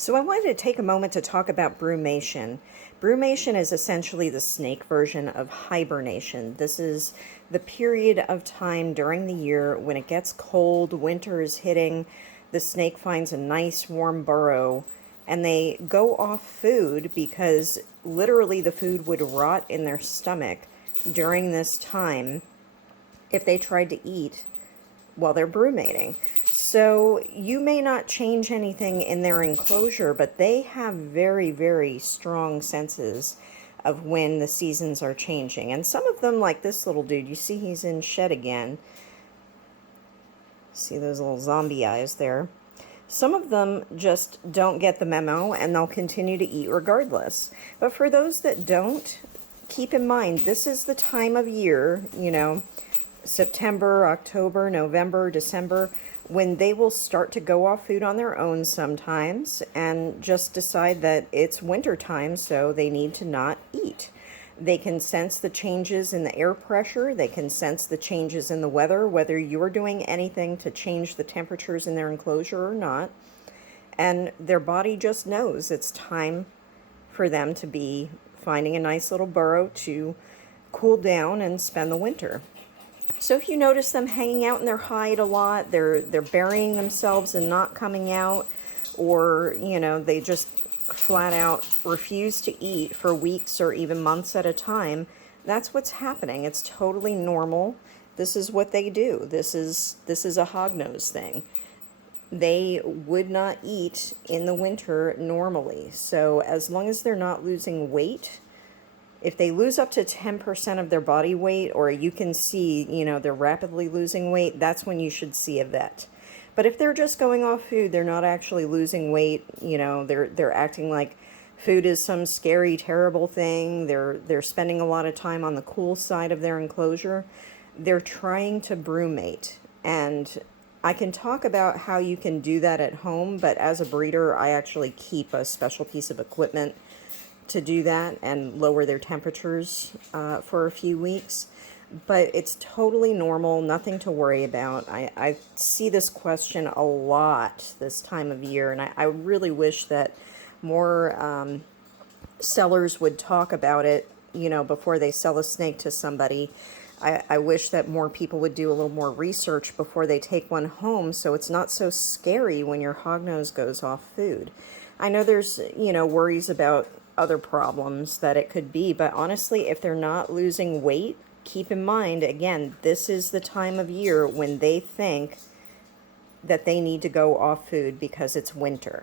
So I wanted to take a moment to talk about brumation. Brumation is essentially the snake version of hibernation. This is the period of time during the year when it gets cold, winter is hitting, the snake finds a nice warm burrow, and they go off food because literally the food would rot in their stomach during this time if they tried to eat while they're brumating. So you may not change anything in their enclosure, but they have very, very strong senses of when the seasons are changing. And some of them, like this little dude, you see he's in shed again. See those little zombie eyes there? Some of them just don't get the memo and they'll continue to eat regardless. But for those that don't, keep in mind, this is the time of year, September, October, November, December, when they will start to go off food on their own sometimes and just decide that it's winter time, so they need to not eat. They can sense the changes in the air pressure. They can sense the changes in the weather, whether you're doing anything to change the temperatures in their enclosure or not. And their body just knows it's time for them to be finding a nice little burrow to cool down and spend the winter. So if you notice them hanging out in their hide a lot, they're burying themselves and not coming out, or, they just flat out refuse to eat for weeks or even months at a time, that's what's happening. It's totally normal. This is what they do. This is a hognose thing. They would not eat in the winter normally. So as long as they're not losing weight, if they lose up to 10% of their body weight, or you can see, they're rapidly losing weight, that's when you should see a vet. But if they're just going off food, they're not actually losing weight, they're acting like food is some scary, terrible thing. They're spending a lot of time on the cool side of their enclosure. They're trying to brumate. And I can talk about how you can do that at home, but as a breeder, I actually keep a special piece of equipment to do that and lower their temperatures for a few weeks. But it's totally normal, nothing to worry about. I see this question a lot this time of year, and I really wish that more sellers would talk about it, before they sell a snake to somebody. I wish that more people would do a little more research before they take one home, so it's not so scary when your hognose goes off food. I know there's, worries about other problems that it could be, but honestly, if they're not losing weight, keep in mind, again, this is the time of year when they think that they need to go off food because it's winter.